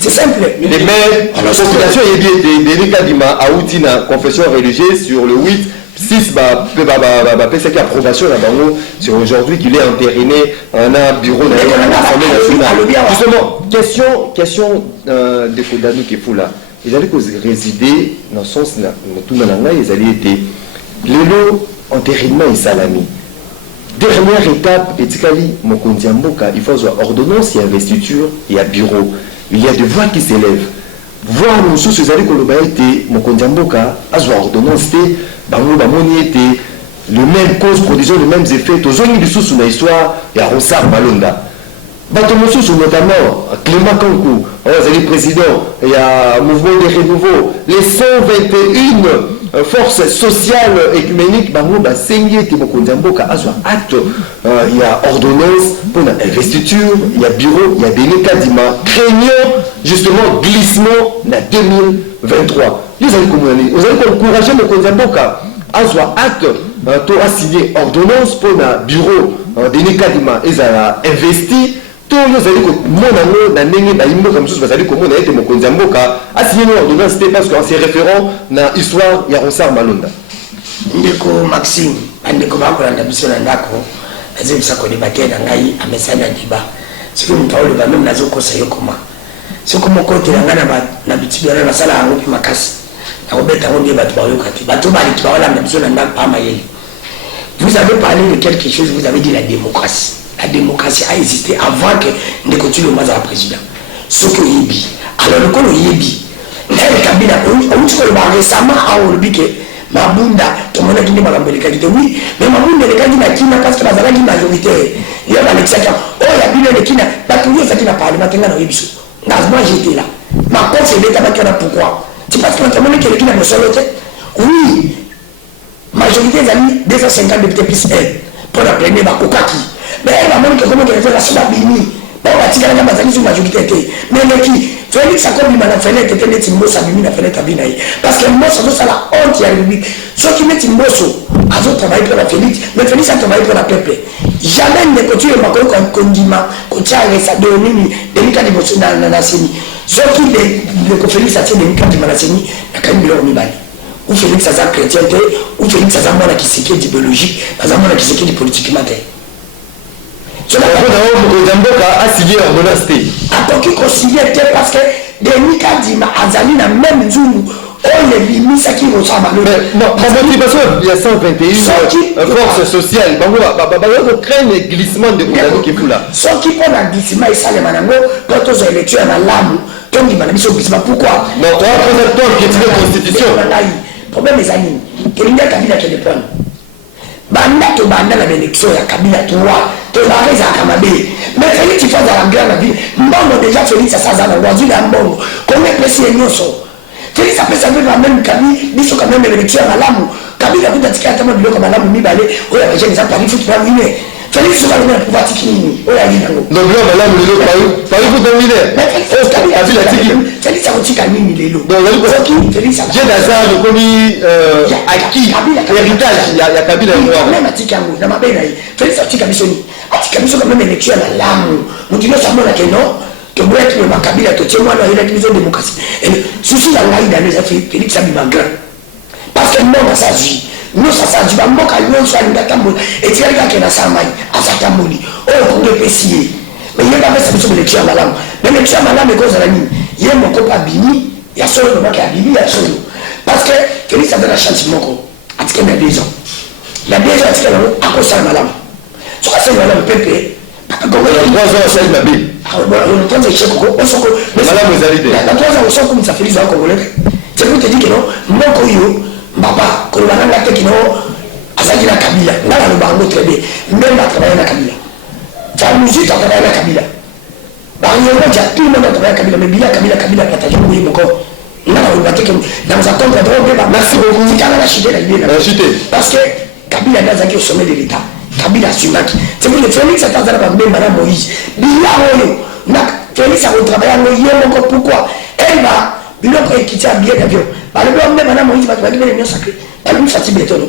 c'est simple. Mais la population est bien Denis Kadima a outil na confession religieuse sur le 8 6 PSK approbation là sur aujourd'hui qu'il est entériné en un bureau de l'Assemblée nationale. Justement, question de Kodano qui est fou là. Ils allaient résider dans le sens là, tout le monde ils allaient être les lots entérinement et salami. Dernière étape, Etikali Mokondiamboka, il faut avoir ordonnance et investiture et à bureau. Il y a des voix qui s'élèvent. Voir nous sous ces années que été Mokondiamboka, à avoir ordonnance, était le même cause, produisant les mêmes effets. Tous les gens sous la histoire, il y a Ronsard Malonda. Batomosu, notamment Clément Kankou, les présidents, il y a Mouvement des Renouveaux, les 121 forces sociales écuméniques, il y a ordonnance pour l'investiture, il y a bureau, il y a des Kadima, craignant justement glissement en 2023. Vous allez encourager le Kondiamboka à avoir acte pour signer ordonnance pour le bureau des Kadima et à investir. Tous les parce qu'on s'est référent à l'histoire de Ronsard Malonda. Ndeko Maxime, ndeko bakolanda biso na ndako, azebisa ko débattre na ngai a message na débat. Ce que nous parlons va même nazo conseiller comment. Ce que mon côté na ngana na bitibana na sala ngo makasi. Na obeta ngo débat ba yo kati. Ba to ba li ba na biso na ndako pa mayeli. Vous avez parlé de quelque chose, vous avez dit la démocratie. La démocratie a existé avant que Ndeko Tshilo Maza président. Ce que Yebi. Alors le colo Yebi. Elle Kabila on dit que récemment a olbike Mabunda, tout le monde a dit que oui, mais Mabunda les candidats qui n'a parce que la majorité. Il y a l'exception. Oh, il y a bien les qui n'a pas tout ça qui n'a pas le matin dans le biso. Moi j'étais là. Ma compte c'est l'état qui a pourquoi. C'est parce que tout le monde qui n'a pas solo. Oui. Majorité des amis 250 députés plus elle pour la première Bakokaki. Mais elle va même que comment elle fait la Sudabini. Bon, on va tirer la majorité. Mais qui Félix a comme il m'a fait était net imbosso à Bimina fait Tabinaï. Parce que moi, ça la honte qui a république. Ceux qui mettent imbosso, à d'autres travaillent pour la Félix, mais Félix a travaillé pour la peuple. Jamais ne continue à m'accorder comme condiment, qu'on tient à ça de l'ennemi, des micas d'émotion dans la Nassini. Ceux qui le Félix a tiré des micas de Malassini, la Camille Mibali. Ou Félix a sa chrétienté, ou Félix a sa mona qui s'équipe d'idéologie, a sa mona qui s'équipe de politique matin. Cela a signé l'ordonnance. À qui consigné parce que des Mikadima Azali n'a même Zulu. On les limite ça qui ressemble à l'autre. Non, il y a 121 forces sociales. On craint les glissements de Koudano qui est là. Ceux qui prennent un glissement et ça les manango, quand aux élections à l'âme, comme dit Madame Glissement, pourquoi? Non, toi, qui est la constitution. Le problème est amis. Kelinga Kabila qui est le problème. Banda to banda la élection ya Kabila toi to la reza kamabe mais Félix tu fais la grande vie mbongo déjà Félix ça za na wazu na mbongo comme pesi enyoso Félix a pesa la même Kabila biso quand même élection à lamu Kabila kuta tikata mo biloko malamu mibale oya ba jeune ça Paris foot pas winer Félix sur le pouvoir tikini oya yingo donc là malamu lelo Paris foot pas winer oh Kabila a vu la tiki Félix a tika nini lelo donc Félix a j'ai d'azar le commis acquis héritage ya Kabila même atika ngo na mabena yi Félix atika bisoni atika biso quand même élection à lamu mutino samona que non que moi être ma Kabila to tient moi dans la démocratie et souci la laïda les a fait Félix a bien grand parce que non ça s'agit nous ça s'agit ba mboka yon so alinga tambo et tiari ka kena samai asatamboli oh pour pesier mais il y a pas ça sur l'élection à lamu mais l'élection à lamu cause la ni il y a mon copain Bini il y a solo le mec à Bini il y a solo parce que Félix a donné la chance moko atika na 2 ans la 2 ans atika na à cause ça malamu so ça c'est malamu pepe 3 ans c'est ma bille on entend des chèques on s'en mais malamu ezalide la 3 ans on s'en comme ça Félix en congolais c'est pour te dire que non moko yo Baba, quand on a la tête qui n'a Azali la Kabila, n'a pas le bango très bien, même la travailler la Kabila. Tu as musique à travailler la Kabila. Bah, il y a tout le monde à travailler la Kabila, mais Bila Kabila partage oui mon corps. N'a pas le bateau dans un compte de drogue. Merci beaucoup. Tu as la chute la idée. Parce que Kabila n'a pas au sommet de l'État. Kabila Sumaki. C'est pour le Félix à Tanzanie par Madame Moïse. Bila Royo, n'a Félix à retravailler à Moïse mon corps. Pourquoi? Elle va. Il a pris quitter un billet d'avion. Par le blanc, même Madame Moïse va te dire les miens sacrés. Elle nous fatigue béton.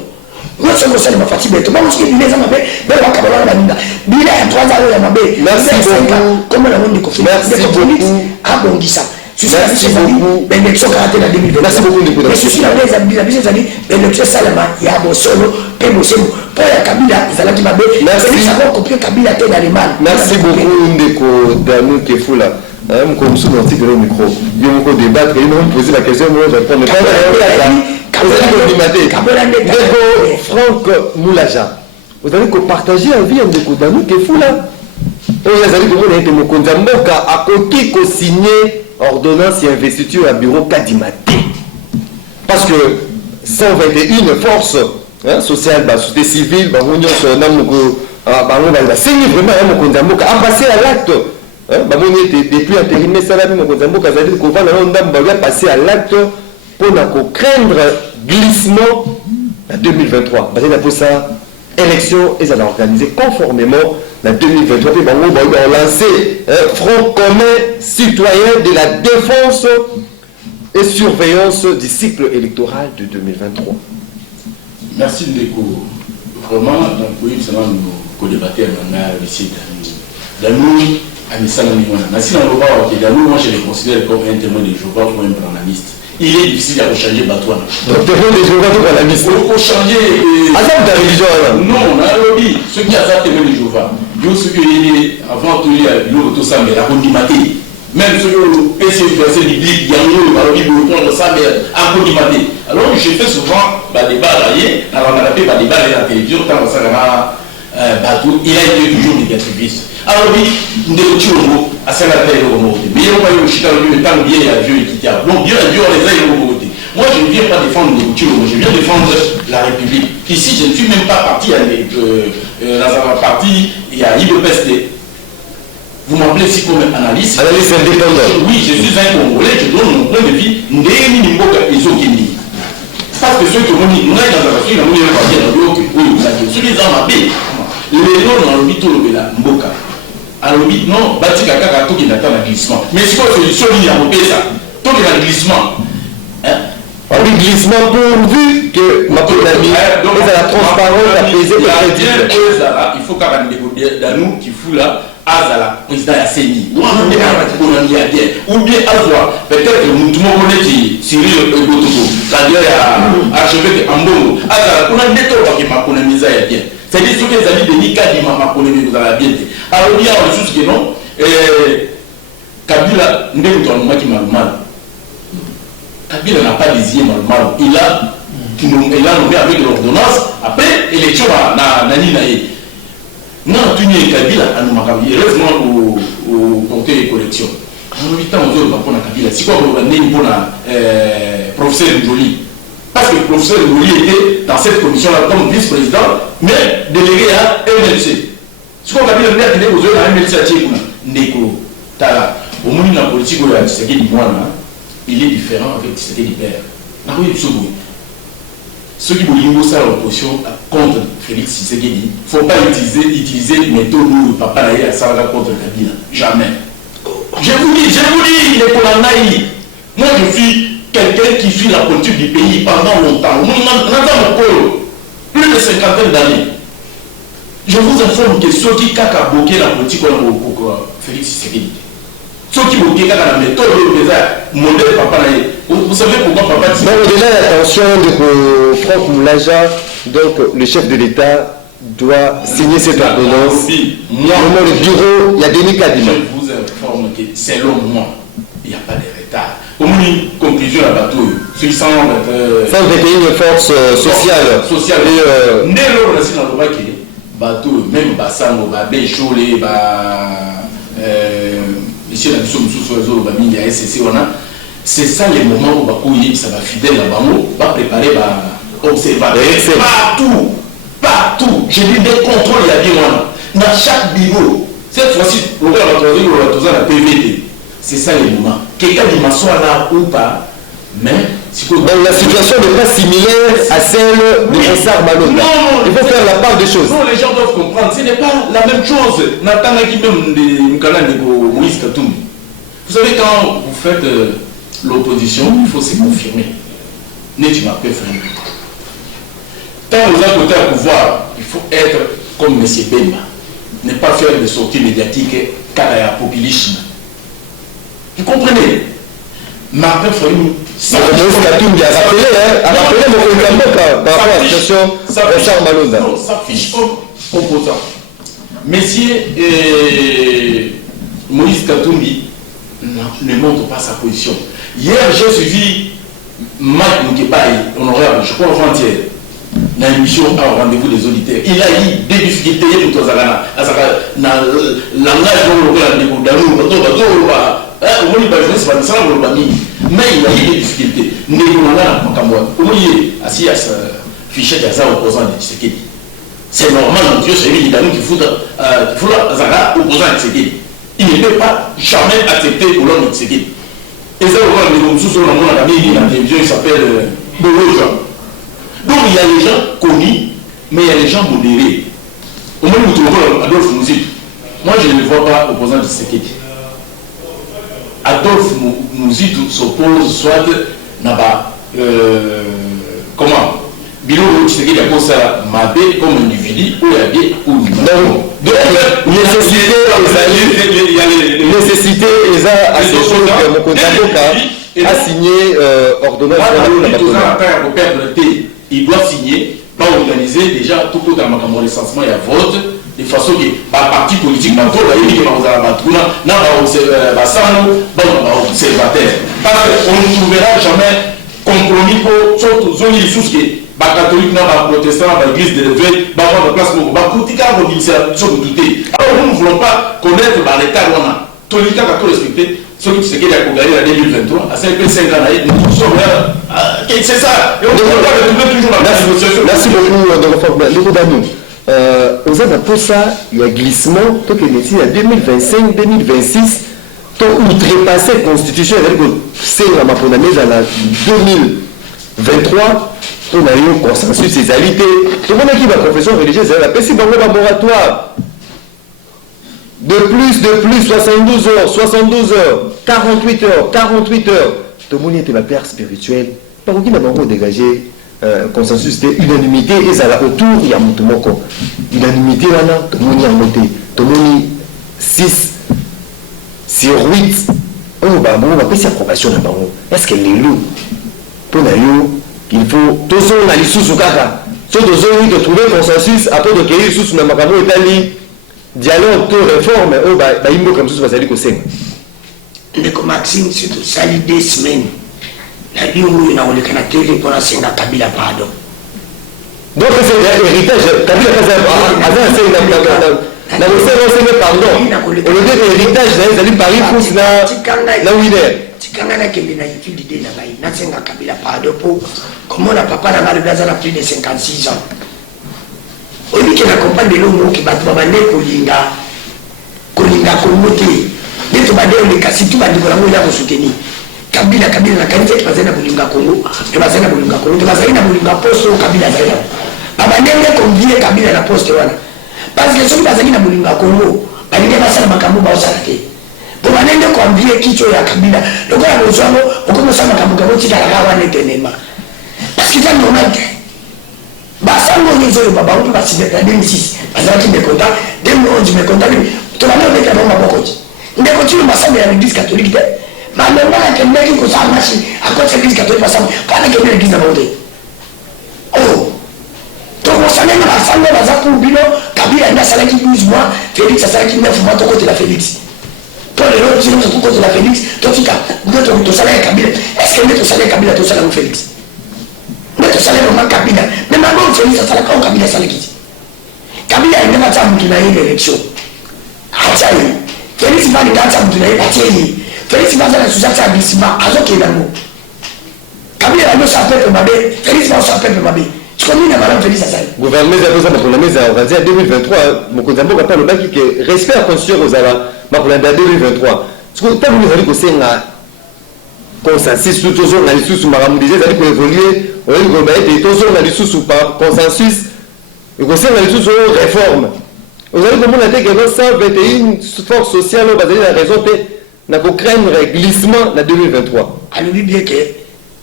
Nous sommes aussi les fatigués. Tout le monde qui dit les hommes, mais on va cabaret la minda. Bila ya 3 ans ya mabé. Merci beaucoup. Comment la monde confie. Merci beaucoup. Ah bon dit ça. Merci beaucoup. L'élection karaté la 2020. Merci beaucoup Ndeko. Mais ceci la les amis, l'élection salama ya bo solo, pe bo solo. Pour la Kabila, ils allaient mabé. Merci. Ils savent copier Kabila tête dans les mains. Merci beaucoup Ndeko Danou Kefula. Comme sous mon titre au micro. Il y a beaucoup de débattre, ils m'ont posé la question, moi je réponds pas. Franck Moulaja, vous allez partager la vie de Kodanou Kefula. Vous allez dire que mon Konzamboka a signé ordonnance et investiture à bureau Kadimate. Parce que 121 forces sociales, société civile, c'est vraiment mon Konzamboka a passé à l'acte. Depuis intérimaire, ça va mon Konzamboka a passé à l'acte pour craindre glissement en 2023. Pour ça, élection, ils allaient organiser conformément en 2023. Ils ont lancé un front commun citoyen de la défense et surveillance du cycle électoral de 2023. Merci Ndeko. Vraiment, donc oui, c'est là nous débattons ici dans nous. Moi je les considère comme un témoin de Jéhovah ou un branamiste. Il est difficile à changer Batouana. Donc témoin de Jéhovah ou branamiste. Il faut changer. Azam de religion là. Non, on a lobby. Ceux qui ont témoin de Jéhovah, ceux qui avant tout tout ça, mais la condimité. Même ceux qui essaient de verser biblique, il y a un peu de ça, mais à condimité. Alors je fais souvent des débats raillés, alors on a fait des débats à la télévision, tant que ça Batou, il a été toujours négativiste. Alors oui, nous devons tuer le mot à Saint-Nazaire et au mot. Mais on va y aller le temps bien à Dieu équitable. Donc Dieu les a eu au mot. Moi je ne viens pas défendre le mot, je viens défendre la République. Ici je ne suis même pas parti dans un parti, il y a IBPSD. Vous m'appelez si comme analyste. Analyste indépendant. Oui, je suis un Congolais, je donne mon point de vue. Parce que ceux qui ont dit, nous avons dans la République, nous avons parti dans le oui, vous avez dit, ceux qui ont dit, les noms dans le mytho, Mboka. Alors oui, non, bâti kaka tout qui n'attend le glissement. Mais c'est quoi solution il y a ça? Tout le glissement. Oui, glissement pourvu que ma ami la transparence apaisée il faut qu'à nous qui fout là, Azala, président Yasseni. Ou bien Azwa, peut-être nous tout le monde qui Cyril Botogo, c'est-à-dire archevêque Ambongo. Azala, on a des taux qui m'a colonisé à bien. C'est-à-dire que les amis de Nika qui m'a colonisé dans la bien. Alors il y a une chose que non, Kabila n'est pas un qui m'a mal. Kabila n'a pas désigné mal. Il a nommé avec l'ordonnance. Après, élection à Nani. Non, tu n'es Kabila à nous Makabi. Heureusement au côté collection. En 8 ans, on va prendre Kabila. C'est quoi pour le professeur Njoli? Parce que le professeur Njoli était dans cette commission-là comme vice-président, mais délégué à MLC. C'est quoi Kabila n'a pas besoin à MLC à Tchékouna? Ndeko, Tala. Au moins, la politique, il est différent avec ce qu'il perd. Ceux qui voulaient ça l'opposition contre Félix Tshisekedi, il ne faut pas utiliser les méthodes où papa a Sarada contre Kabila. Jamais. Je vous dis, les Kolanaï. Moi, je suis quelqu'un qui suit la politique du pays pendant longtemps. Plus de 50 d'années. Je vous informe que ceux qui ont bloqué la politique pour Félix Tshisekedi, ceux qui ont bloqué la méthode de modèle papa, vous savez pourquoi papa dit. Donc déjà l'attention de Franck Moulaja, donc le chef de l'État doit signer cette ordonnance. Moi, le bureau, il y a Denis Kadima. Je vous informe que selon moi, il n'y a pas de retard. Au moins une conclusion à la bateau, sur 121 forces sociales. Né l'homme aussi dans le bateau, même Bassango, Bécholé, ici la mission sous réseau, il y a SCC, c'est ça les moments où Bakoui, ça va fidèle à Bango, va préparer, va observer. Partout. J'ai dit des contrôles, il y a bien dans chaque bureau. Cette fois-ci, on va la PVD. C'est ça les moments. Quelqu'un qui m'assoit là ou pas, mais donc la situation n'est pas similaire à celle de Ansar Malota. Il faut faire la part des choses. Non, les gens doivent comprendre. Ce n'est pas la même chose. Nathan qui même de Moïse Katoum. Vous savez, quand vous faites l'opposition, il faut se confirmer. Tu m'as pas fait. Quand vous avez côté à pouvoir, il faut être comme M. Bemba. Ne pas faire de sorties médiatiques car il y a populisme. Vous comprenez? Martin Fayou, ça a rappelé mon par rapport à la question Richard Malonda. Non, ça fiche comme opposant. Messieurs Moïse Katumbi ne montre pas sa position. Hier, j'ai suivi Mike Moukebaï, honorable, je crois avant-hier, dans l'émission à rendez-vous des auditeurs. Il a eu des difficultés dans le langage mais il a eu des difficultés. C'est normal, Dieu c'est lui qui fout Zara opposant à Tshisekedi. Il ne peut pas jamais accepter Colombe Tshisekedi. Et ça, on a la télévision, il s'appelle Boloja. Donc il y a les gens connus, mais il y a les gens modérés. Au moins, nous trouvons Adolphe Mouzid. Moi, je ne le vois pas opposant de Tshisekedi. Adolphe Mouzid s'oppose soit comment Bilo Tshisekedi a posé ça Mabé comme individu ou Yabé ou non. Donc, nécessité, les a assez chaud que mon contact a signé ordonnance. Il doit signer, pas organiser déjà tout le temps recensement et vote de façon que les partis politiques n'ont pas observateur. Parce qu'on ne trouvera jamais compromis pour zone les sous qui les catholiques, les protestants, l'église de l'évêque, la place pour alors nous ne voulons pas connaître l'état tout le temps qu'on respecter ce qui est à gagner en 2023 à 5 ans nous sommes là c'est ça et on doit retrouver toujours la merci beaucoup aux autres pour ça il y a glissement tout que ici en 2025 2026 tout outrepasser la constitution c'est la maponamese à la 2023 on a eu un consensus ces alité tout le monde qui va confession religieuse elle a passé dans le laboratoire de plus 72 heures 48 heures tout le monde était la père spirituelle par qui n'a pas dégagé consensus c'était unanimité et ça là autour il y a Moutoumoko unanimité là tout le monde y a monté tout le monde 6 sur 8 on va passer approbation là bas est-ce que les loups pour nous il faut tous on a les sous kaka tous on de trouver consensus après de créer sous na makamo etali dialogue to réforme oh bah imbo comme ça va aller ko senga ndeko Maxime surtout sali 2 semaines la liu inaonekana tele pour senga Kabila pardon donc c'est l'héritage Kabila kaza na le pardon on le dit l'héritage c'est lui Paris pousse na winner tikangana kende na étude de na bai na senga Kabila pardon pour comment la papa na malgaza na plus de 56 ans obi ke na compagne de l'homme qui bat baba ne kolinga komote neto bade on kasi tu badi kola moya ko soutenir Kabila na kanite ki bazana bolinga Kongo to bazana bolinga Kongo to bazana bolinga poste Kabila zaina baba ndenge convier Kabila na poste wana parce que soki bazaki na bolinga Kongo balinga basala makambo ba osala te po banende convier kicho ya Kabila lokola bozwango okomosa makambo kako tikala kawa netenema parce que c'est normal basango nyezo baba upi baside ya 2006 bazaki me contact 2011 me contact to bana on est dans maboko ndeko tilo basango ya l'église catholique de malonga na kemeki ko sa machi akocha l'église catholique basango kana kemeki l'église na bonde oh to mosana na basango bazaku bino Kabila nda salaki 12 mois Félix salaki 9 mois to côté la Félix pour le rôle sinon to côté la Félix to tika ndoto to salaki Kabila est-ce que ndoto salaki Kabila to salaki Félix ndoto salaki vraiment Kabila mais maintenant Félix salaki au Kabila salaki Kabila il n'a pas tenu na élection achayi Félix va lui gâter mtu na achayi Félix va faire sous sa glissement azoke nango Kabila no s'appelle Mabé Félix va s'appelle Mabé tu connais la madame Félix Assali gouvernement a posé pour la mise on va dire 2023 mon konzambo ka le baki que respect à constitution aux ala makolanda 2023 ce que pas vous allez ko senga consensus tout toujours na lisusu maramudize allez ko évoluer on va ba être toujours na lisusu par consensus et ko senga lisusu réforme vous allez comment la tête que 121 force sociale on va dire la raison na ko craindre glissement na 2023 alors bien que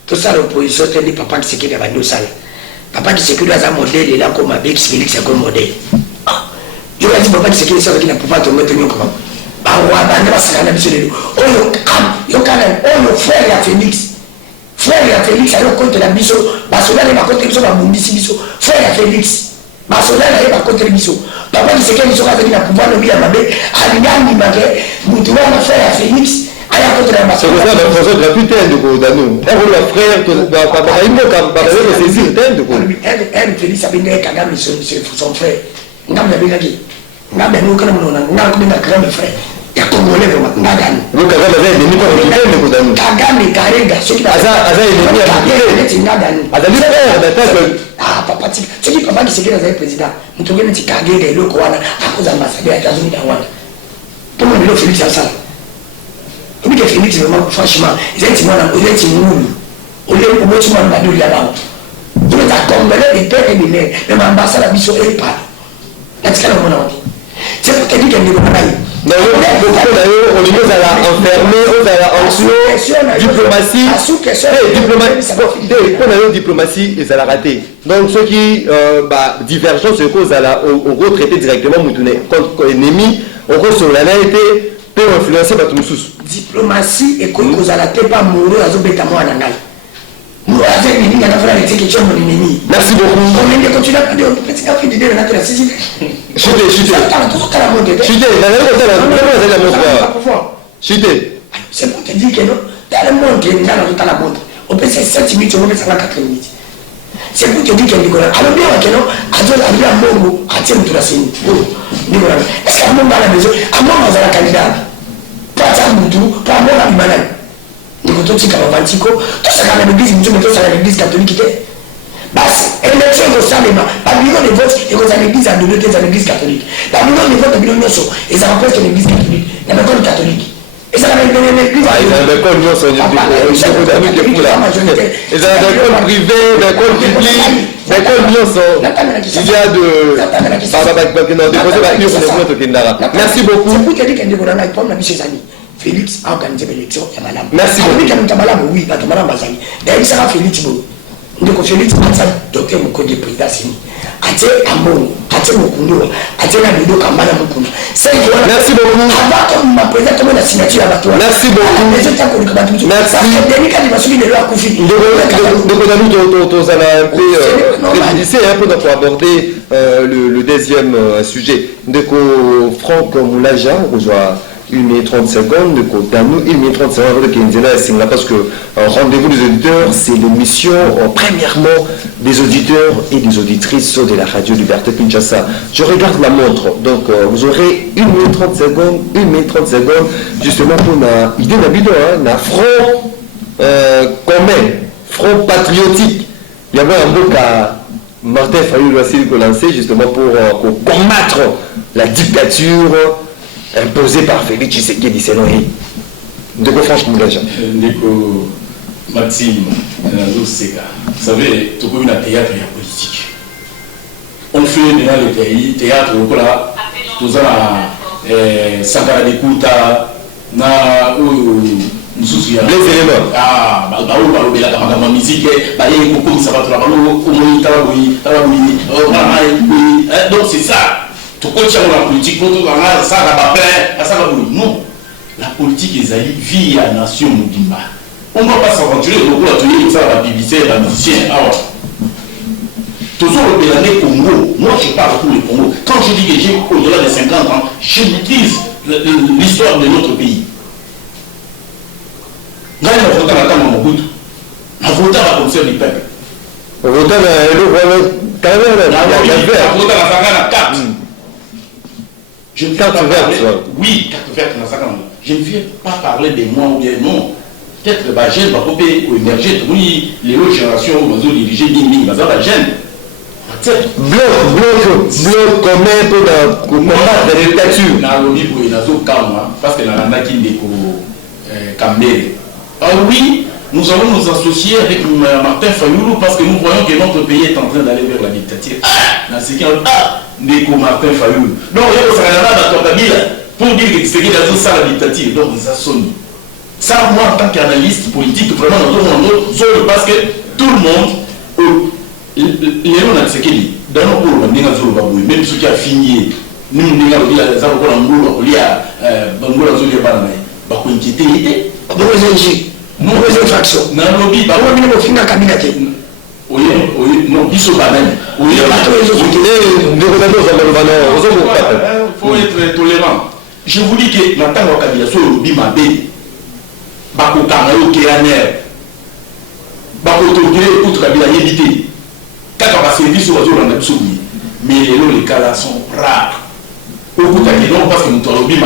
tout ça l'opposition te dit papa qui c'est qui va nous ça papa Tshisekedi aza modèle là comme avec Félix comme modèle yo va dire papa Tshisekedi ça qui na pouvoir tomber tenir comme ba wa ba na basana biso lelo oyo kam yo kana oyo frère ya Félix ayo contre la biso basoda ne ba contre biso ba bundisi biso frère ya Félix basoda na ye ba contre biso papa Tshisekedi so ka na pouvoir no ya mabe alingani mage mutu wa frère ya Félix aya contre la basoda c'est ça la français gratuité de ko dano et le frère papa imbo kam papa le saisir de ko elle Félix abinga Kagame son frère ngambe bingaki ngambe no kana mona ngambe na grand frère ya Congolais vraiment ngagani le Kagame avait des niveaux de ko dano Kagame Karenga ce qui aza il est ngagani azali frère d'attaque papa Tshisekedi ce qui papa Tshisekedi aza président mutogene Kagame eloko wana akoza ambassadeur ya États-Unis da wana pour moi le Félix ça obi ke Félix vraiment franchement ils ont dit moi on est moulu on est au petit monde badou ya ba on est à Congolais et père et mère même ambassade biso et pas la tika na mona c'est pour te dire que ndeko na non, on est enfermé, on est en diplomatie, et ça l'a raté. Donc, ceux qui divergent, c'est cause au retraité directement, contre l'ennemi, on reçoit la été, peut influencer par tout sous. Diplomatie et cause à la tête, pas mourir à Zobeta Moanangal. Merci beaucoup. C'est pour te dire que non, dans le monde, il y a dans la montre. On peut faire 7 minutes, on peut faire 4 minutes. C'est pour te dire que Nicolas, alors bien que non, à Dieu, à bien Mongo, à Tiens de la Sénie. Nicolas, est-ce qu'à mon à la maison, à moi, on a la candidate, pas à Moudou, pas à moi, la malade. Nicolas, tu as un tout ça dans l'église, nous sommes tous à l'église catholique. Bas, élection au Salema, par million de votes, et aux l'église à donner à l'église catholique. Par million de votes, million de notions, et ça rapporte l'église catholique, la méthode catholique. Et ça va donner l'église. Ils ont des écoles, ils ont des écoles privées, des écoles publiques, des écoles il y a de. Merci beaucoup. C'est pour te dire qu'il y a des problèmes avec ses amis. Félix a organisé l'élection, il y a madame. Merci beaucoup. Oui, pas de madame Bazali. D'ailleurs, ça va Félix Bo. Donc, Félix a dit, docteur Moukodi, président Sini. Até Amon, Até Moukouno, Até Nabido Kambana Moukouno. Merci beaucoup. Avant qu'on m'a présenté la signature à toi. Merci beaucoup. Merci. Donc, on a un peu préjudicé pour aborder le deuxième sujet. Donc, Franck Moulaja, on rejoint 1 minute 30 secondes, de côté à nous, 1 minute 30 secondes avec Kenzela et Singla, parce que rendez-vous des auditeurs, c'est l'émission, premièrement, des auditeurs et des auditrices de la radio Liberté Kinshasa. Je regarde la montre, donc vous aurez 1 minute 30 secondes, 1 minute 30 secondes, justement pour la idée d'habitude, un front commun, front patriotique. Il y avait un mot qu'à Martin Fayou doit lancer justement pour combattre la dictature imposé par Félix Tshisekedi, c'est noyé. De quoi franchement déjà Ndeko Maxime Nazo Sega. Vous savez, tout comme un théâtre et la politique. On fait dans le pays, théâtre, voilà, tout ça, Sankara de Kouta, na les éléments. Ah, la musique, donc c'est ça. Tout compte sur la politique, ça va pas ça va non. La politique est allée vie à la nation Moudimba. On ne va pas s'aventurer donc la tenue ça la BBC, la musicien. Alors, toujours le Congo. Moi je parle pour le Congo. Quand je dis que j'ai au-delà de 50 ans, je maîtrise l'histoire de notre pays. Quand on vote à la table en Mobutu, on vote à la commission du peuple. On vote à la carte. Je ne viens pas parler. Oui, carte verte dans sa je ne viens pas parler de moi ou bien non. Peut-être que la gêne va couper ou émerger. Oui, les autres générations vont diriger Ding, la gêne. Bloc commun pour combattre la dictature. Parce que la nana qui est Kambé. Alors oui, nous allons nous associer avec Martin Fayoulou parce que nous voyons que notre pays est en train d'aller vers la dictature. Dans ce qui Ndeko Martin Fayoulou. Donc, il y a pour dire que c'est ça la dictature. Donc, ça sonne. Ça, moi, en tant qu'analyste politique, vraiment, parce que tout le monde, lelo na Tshisekedi dans le cours ndinga zolo baboui même ceux qui a fini nous ndinga la za ko na ngulu ko lia bangola zolo ya bana ba ko inquiéter ite ba ko zenji mo ko zenji faction na lobby ba ko bino finga kabila te oye non biso banane oye ba to ezo faut être tolérant. Je vous dis que maintenant kabila so lobby mabe ba ko kanga yo keraner ba ko to kire pour kabila yebité. Quand on va servir sur la Nabsoumi, mais les cas là sont rares. Au bout d'un moment, parce que nous avons dit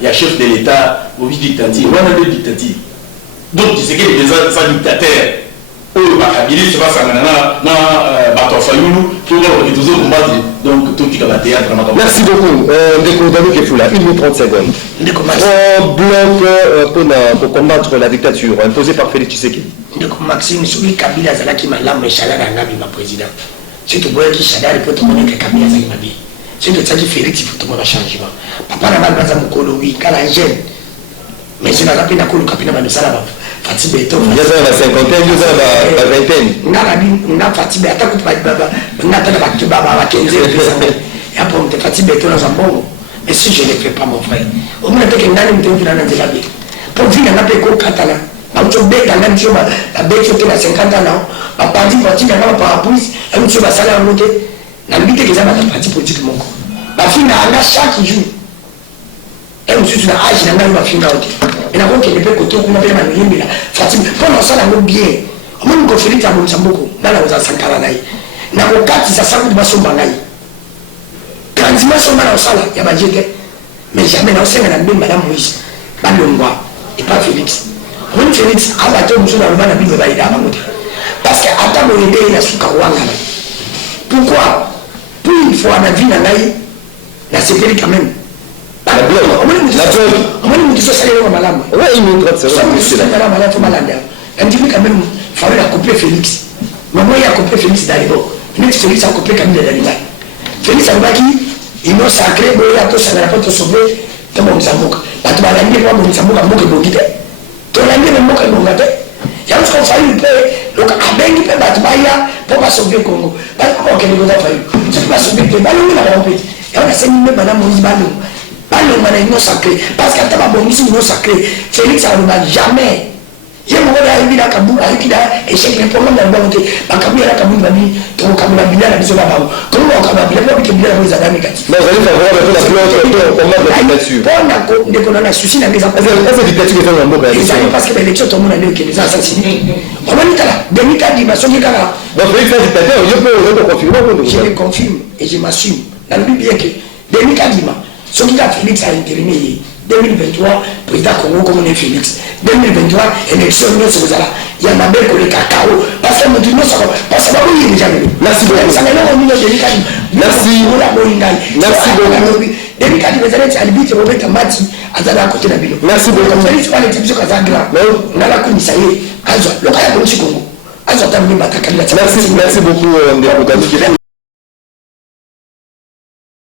il y a chef de l'État, au dictature, on a des dictatures. Donc, tu sais que les dictateurs, au Bakabili, c'est pas ça, donc, tout le monde. Merci beaucoup. Une minute 30 secondes. Un bloc pour combattre la dictature imposée par Félix Tshisekedi. Maxime, celui Kabila Zalaki Malam et Chalal Angabi, ma président. C'est tout le monde qui Chalal pour tout le monde que Kabila Zalaki Mabi. C'est tout ça qui fait pour tout le monde changement. Papa n'a pas besoin de Koloui, quand la jeune. Mais c'est la rapide à Kolo Kapina Manusala. Fatih Beto. Il y a la cinquantaine, il y a la vingtaine. On a Fatih Beto, on a Fatih Beto, on a Fatih Beto, et après on a Fatih Beto dans un bon. Mais si je ne le fais pas, mon frère, au moins que nous avons une vie. Pour vivre dans un pays catalan. Quand on bête dans la chose, la bête qui a 50 ans, on parti dans le parapluie, et on se va saler en moté. La lutte que les hommes ont parti politique, mon corps. La fille n'a chaque jour. Et on se dit, ah, j'ai un fille là. Et la route qui est de côté, on appelle ma nuit, Fatim, pendant ça, on a bien. On m'a dit que Félix a mon samboko, dans la Rosa Sankaranaï. N'a pas quatre, ça s'appelle de ma sombangaï. Quand il m'a sommé dans ça, il y a ma jette. Mais jamais dans ce cas-là, madame Moïse, pas le moi, et pas Félix. When Félix a battu le monsieur dans le banabine de Baïda, parce qu'à ta moïde, il a su Kawanga. Pourquoi? Pour une fois, on a vu Nanaï, la sécurité quand même. On m'a dit que ça allait au malade. Oui, il nous traite, c'est vrai. Ça allait au malade, au malade. Elle dit quand même, il fallait la couper Félix. Mais moi, il a coupé Félix d'Alibo. Il dit Félix a coupé Camille d'Aliba. Félix a dit qu'il m'a sacré, il a tout ça, il a pas tout sauvé. C'est mon Zambouk. Parce que la ligne, mon Zambouk a beaucoup de bonité. Ton ami ne manque pas de il y a ce qu'on fait une paix, donc à Bengi peut battre Baya pour pas sauver le Congo. Pas pour que les gens fassent. C'est pas sauver les ballons, la rampée. Et on a saigné madame Moïse Ballon. Ballon, madame, non sacré. Parce qu'à ta bonne mission, non sacré. Félix, ça ne va jamais. Il y a un moment où il a Kaboul, il a échec les problèmes de la volonté. Ma Kaboul, il a Kaboul, il a mis ton Kaboul, il a mis son là-bas. Comment on Kaboul, il a mis ton Kaboul, il a mis ton Non, vous allez faire voir la plus combat de la dictature. On a souci dans les affaires. Est-ce que la dictature est un mot parce que l'élection, tout le monde a dit qu'il les a assassinés. On va dire là, Benita dit, ma soeur, donc Félix est dictateur, je peux confirmer. Je le confirme et je m'assume. Dans le but bien que Benita dit, ce qui a Félix a intériné 2023, président Congo comme on est Félix. 2023, élection, nous sommes là. Il y a ma belle collègue cacao. Parce que nous disons ça. Parce que nous déjà venu. Merci beaucoup. Merci. Merci beaucoup. Délicat, vous allez à l'habitude, vous mettez un match à la côté de la ville. Merci beaucoup. Vous allez sur les types de Kazagra. On a la commissaire. Le cas de Congo. Merci beaucoup.